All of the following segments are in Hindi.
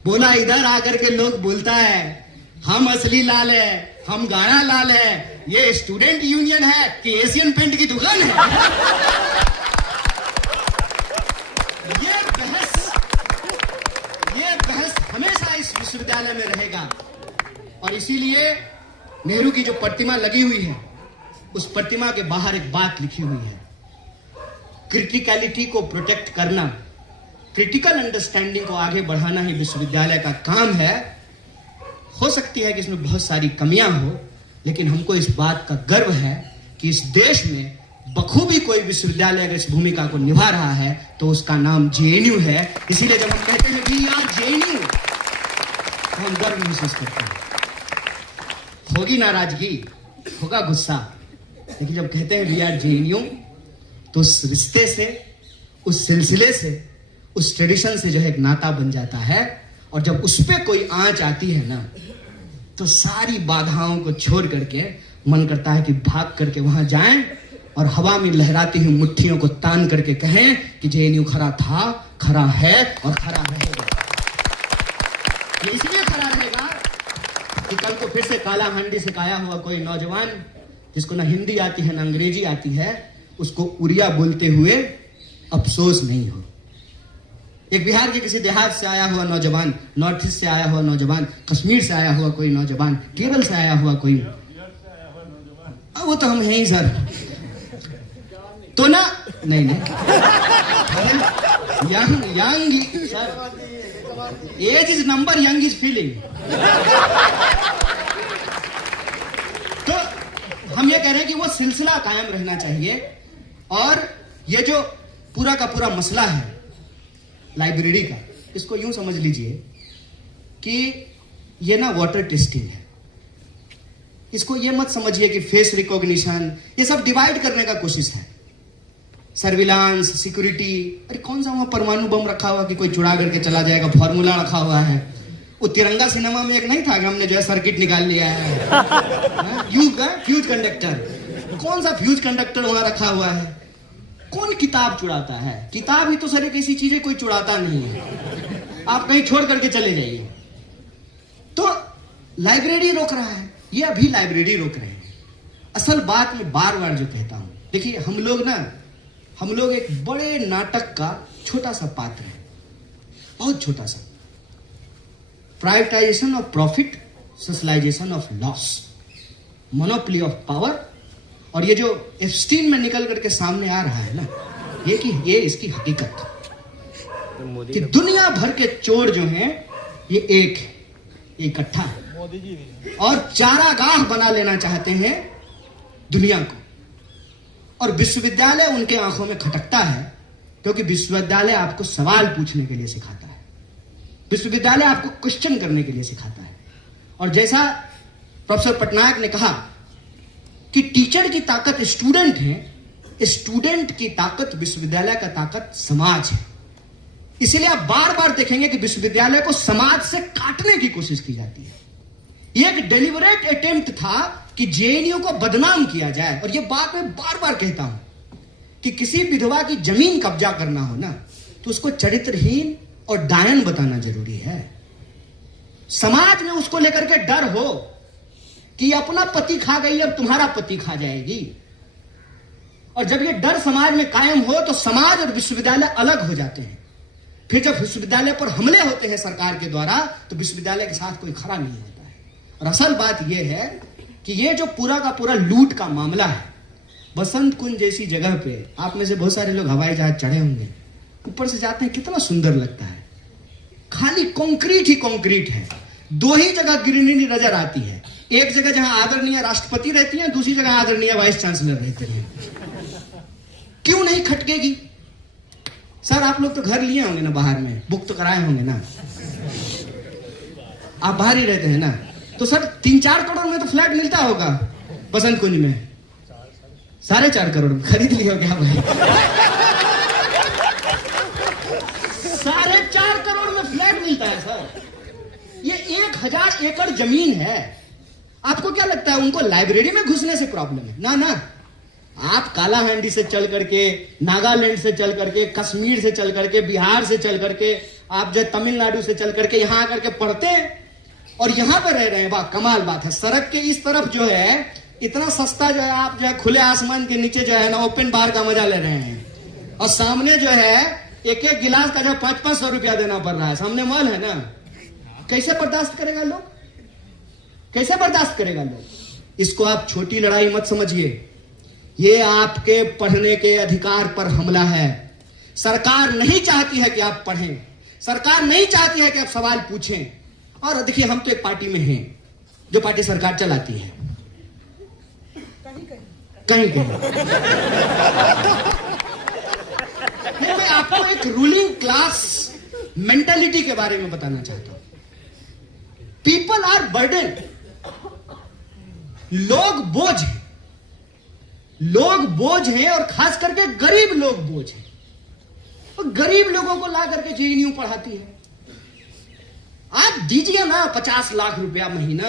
बोला इधर आकर के लोग बोलता है हम असली लाल है, हम गाना लाल है, ये स्टूडेंट यूनियन है कि एशियन पेंट की दुकान है। ये बहस हमेशा इस विश्वविद्यालय में रहेगा और इसीलिए नेहरू की जो प्रतिमा लगी हुई है उस प्रतिमा के बाहर एक बात लिखी हुई है, क्रिटिकलिटी को प्रोटेक्ट करना, क्रिटिकल अंडरस्टैंडिंग को आगे बढ़ाना ही विश्वविद्यालय का काम है। हो सकती है कि इसमें बहुत सारी कमियां हो, लेकिन हमको इस बात का गर्व है कि इस देश में बखूबी कोई विश्वविद्यालय अगर इस भूमिका को निभा रहा है तो उसका नाम जेएनयू है। इसीलिए जब हम कहते हैं कि यार जेएनयू, तो हम गर्व महसूस करते हैं। होगी नाराजगी, होगा गुस्सा, लेकिन जब कहते हैं वी आर जेएनयू तो उस रिश्ते से, उस सिलसिले से, उस ट्रेडिशन से जो है एक नाता बन जाता है। और जब उस पे कोई आंच आती है ना तो सारी बाधाओं को छोड़ करके मन करता है कि भाग करके वहां जाएं और हवा में लहराती हुई मुट्ठियों को तान करके कहें कि जेएनयू खरा था, खरा है और खरा रहेगा। ये इसलिए खरा रहेगा कि कल को फिर से काला हांडी से खाया हुआ कोई नौजवान जिसको ना हिंदी आती है ना अंग्रेजी आती है, उसको उड़िया बोलते हुए अफसोस नहीं हो। एक बिहार के किसी देहात से आया हुआ नौजवान, नॉर्थ ईस्ट से आया हुआ नौजवान, कश्मीर से आया हुआ कोई नौजवान, केरल से आया हुआ कोई, वो तो हम हैं ही सर, तो ना नहीं young sir, age is number, young is feeling. तो हम ये कह रहे हैं कि वो सिलसिला कायम रहना चाहिए। और ये जो पूरा का पूरा मसला है लाइब्रेरी का, इसको यूं समझ लीजिए कि ये ना वाटर टेस्टिंग है। इसको ये मत समझिए कि फेस रिकॉग्निशन, ये सब डिवाइड करने का कोशिश है। सर्विलांस, सिक्योरिटी, अरे कौन सा वहां परमाणु बम रखा हुआ कि कोई चुरा करके चला जाएगा, फॉर्मूला रखा हुआ है। वो तिरंगा सिनेमा में एक नहीं था कि हमने जो है सर्किट निकाल लिया है, फ्यूज कंडक्टर, कौन सा फ्यूज कंडक्टर वहां रखा हुआ है? कौन किताब चुराता है? किताब ही तो सर एक ऐसी चीज है कोई चुराता नहीं है, आप कहीं छोड़ करके चले जाइए। तो लाइब्रेरी रोक रहा है, ये अभी लाइब्रेरी रोक रहे हैं। असल बात मैं बार बार जो कहता हूं, देखिए हम लोग एक बड़े नाटक का छोटा सा पात्र है, बहुत छोटा सा। Privatisation of profit, socialisation of loss, monopoly of power. और ये जो एप्स्टीन में निकल करके सामने आ रहा है ना, ये इसकी हकीकत कि दुनिया भर के चोर जो हैं ये एक इकट्ठा है और चारागाह बना लेना चाहते हैं दुनिया को। और विश्वविद्यालय उनके आंखों में खटकता है, क्योंकि विश्वविद्यालय आपको सवाल पूछने के लिए सिखाता है, विश्वविद्यालय आपको क्वेश्चन करने के लिए सिखाता है। और जैसा प्रोफेसर पटनायक ने कहा कि टीचर की ताकत स्टूडेंट है, स्टूडेंट की ताकत विश्वविद्यालय का ताकत समाज है। इसीलिए आप बार बार देखेंगे कि विश्वविद्यालय को समाज से काटने की कोशिश की जाती है। यह एक डेलिबरेट अटेम्प्ट था कि जेएनयू को बदनाम किया जाए। और यह बात मैं बार बार कहता हूं कि किसी विधवा की जमीन कब्जा करना हो ना तो उसको चरित्रहीन और डायन बताना जरूरी है। समाज में उसको लेकर के डर हो कि अपना पति खा गई अब तुम्हारा पति खा जाएगी। और जब ये डर समाज में कायम हो तो समाज और विश्वविद्यालय अलग हो जाते हैं। फिर जब विश्वविद्यालय पर हमले होते हैं सरकार के द्वारा तो विश्वविद्यालय के साथ कोई खड़ा नहीं होता है। और असल बात यह है कि ये जो पूरा का पूरा लूट का मामला है, बसंत कुंज जैसी जगह पे आप में से बहुत सारे लोग हवाई जहाज चढ़े होंगे, ऊपर से जाते हैं कितना सुंदर लगता है। खाली कंक्रीट ही कंक्रीट है। दो ही जगह ग्रीनरी नजर आती है, एक जगह जहां आदरणीय राष्ट्रपति रहती है, दूसरी जगह आदरणीय वाइस चांसलर रहते हैं। क्यों नहीं खटकेगी? सर आप लोग तो घर लिए होंगे ना, बाहर में बुक तो कराए होंगे ना, आप बाहर ही रहते हैं ना, तो सर 3-4 करोड़ में तो फ्लैट मिलता होगा बसंत कुंज में। 4.5 करोड़ में खरीद लिया क्या भाई? 4.5 करोड़ में फ्लैट मिलता है सर। ये 1000 एकड़ जमीन है। आपको क्या लगता है उनको लाइब्रेरी में घुसने से प्रॉब्लम है? ना ना, आप कालाहांडी से चल करके, नागालैंड से चल करके, कश्मीर से चल करके, बिहार से चल करके आप जो तमिलनाडु से चल करके यहां आकर के पढ़ते हैं और यहां पर रह रहे हैं। वाह, कमाल बात है। सड़क के इस तरफ जो है इतना सस्ता जो है, आप जो है खुले आसमान के नीचे जो है ना ओपन बार का मजा ले रहे हैं, और सामने जो है एक एक गिलास का जो 500-500 रुपया देना पड़ रहा है। सामने मॉल है ना, कैसे बर्दाश्त करेगा लोग, कैसे बर्दाश्त करेगा लोग। इसको आप छोटी लड़ाई मत समझिए, ये आपके पढ़ने के अधिकार पर हमला है। सरकार नहीं चाहती है कि आप पढ़ें, सरकार नहीं चाहती है कि आप सवाल पूछें। और देखिए, हम तो एक पार्टी में हैं जो पार्टी सरकार चलाती है, कहीं कहीं। मैं आपको एक रूलिंग क्लास मेंटालिटी के बारे में बताना चाहता हूं। पीपल आर बर्डन, लोग बोझ हैं, लोग बोझ हैं, और खास करके गरीब लोग बोझ हैं। और गरीब लोगों को ला करके जेएनयू पढ़ाती है। आप दीजिए ना 50 लाख रुपया महीना,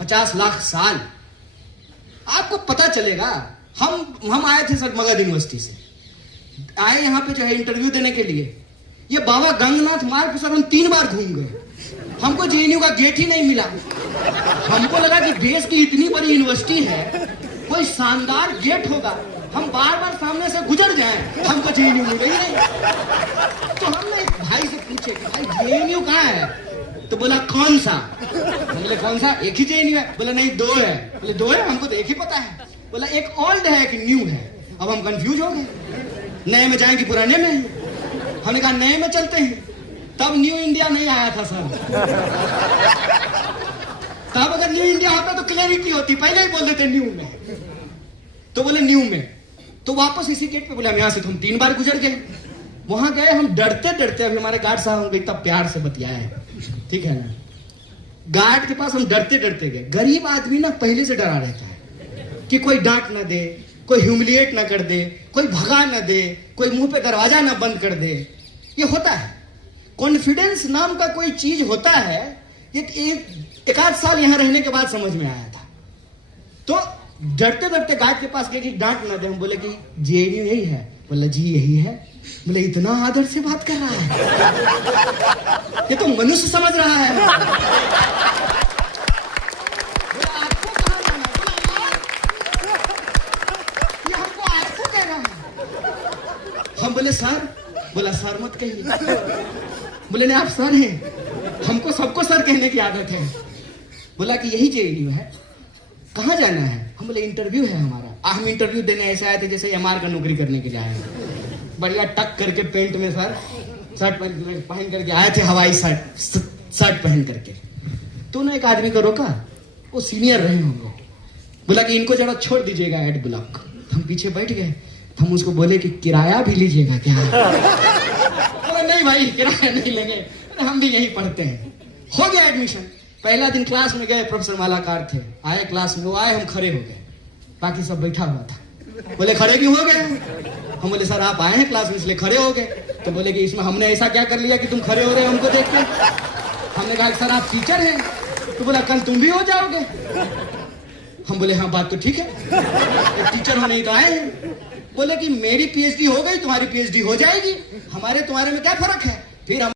50 लाख साल, आपको पता चलेगा। हम आए थे सर मगध यूनिवर्सिटी से, आए यहां पे जो है इंटरव्यू देने के लिए। ये बाबा गंगनाथ मार्ग पर सर हम 3 बार घूम गए, हमको जेएनयू का गेट ही नहीं मिला। हमको लगा कि देश की इतनी बड़ी यूनिवर्सिटी है, कोई शानदार गेट होगा, हम बार बार सामने से गुजर जाएं, हमको जेएनयू मिल गई नहीं। तो हमने एक भाई से पूछे कि भाई जेएनयू कहाँ है, तो बोला कौन सा। बोले कौन सा, एक ही जेएनयू है। बोला नहीं 2 है। बोले 2 है, हमको तो एक ही पता है। बोला एक ओल्ड है एक न्यू है। अब हम कंफ्यूज हो गए, नए में जाएंगे पुराने में। हमने कहा नए में चलते हैं। तब न्यू इंडिया नहीं आया था सर। तब अगर न्यू इंडिया होता तो क्लैरिटी होती, पहले ही बोल देते न्यू में। तो बोले न्यू में, तो वापस इसी गेट पे बोले हम यहां से, तो हम 3 बार गुजर गए। वहां गए हम डरते डरते, अभी हमारे गार्ड साहब हमको इतना प्यार से बतियाए, ठीक है ना। गार्ड के पास हम डरते डरते गए। गरीब आदमी ना पहले से डरा रहता है कि कोई डांट ना दे, कोई ह्यूमिलिएट ना कर दे, कोई भगा ना दे, कोई मुंह पे दरवाजा ना बंद कर दे। ये होता है, कॉन्फिडेंस नाम का कोई चीज होता है। एक आध साल यहां रहने के बाद समझ में आया था। तो डरते डरते गार्ड के पास गए कि डांट ना दे। हम बोले कि जेएनयू यही है। बोला जी यही है। बोले इतना आदर से बात कर रहा है, ये तो मनुष्य समझ रहा है। बोला आपको कहां जाना, ये हमको आपको कह रहा है। हम बोले सर। बोला सर मत कहिए। बोले नहीं आप सर हैं, हमको सबको सर कहने की आदत है। बोला कि यही जेएनयू है, कहां जाना है। हम बोले इंटरव्यू है हमारा। हम इंटरव्यू देने ऐसे आए थे जैसे एमआर का नौकरी करने के लिए आए हैं। बढ़िया टक करके पेंट में सर शर्ट पहन करके आए थे, हवाई शर्ट पहन करके। तो ना एक आदमी को रोका, वो सीनियर रहे होंगे। बोला कि इनको जरा छोड़ दीजिएगा एड ब्लॉक। हम पीछे बैठ गए। हम उसको बोले कि किराया भी लीजिएगा क्या। बोला नहीं भाई किराया नहीं लेंगे, हम भी यहीं पढ़ते हैं। हो गया एडमिशन। पहला दिन क्लास में गए, प्रोफेसर मालाकार थे, आए क्लास में, वो आए, हम खड़े हो गए, बाकी सब बैठा हुआ था। बोले खड़े क्यों हो गए। हम बोले सर आप आए हैं क्लास में इसलिए खड़े हो गए। तो बोले कि इसमें हमने ऐसा क्या कर लिया कि तुम खड़े हो रहे हो हमको देख के। हमने कहा सर आप टीचर हैं। तो बोला कल तुम भी हो जाओगे। हम बोले हाँ बात तो ठीक है, टीचर होने ही तो आए हैं। बोले कि मेरी पीएचडी हो गई, तुम्हारी पीएचडी हो जाएगी, हमारे तुम्हारे में क्या फर्क है। फिर हम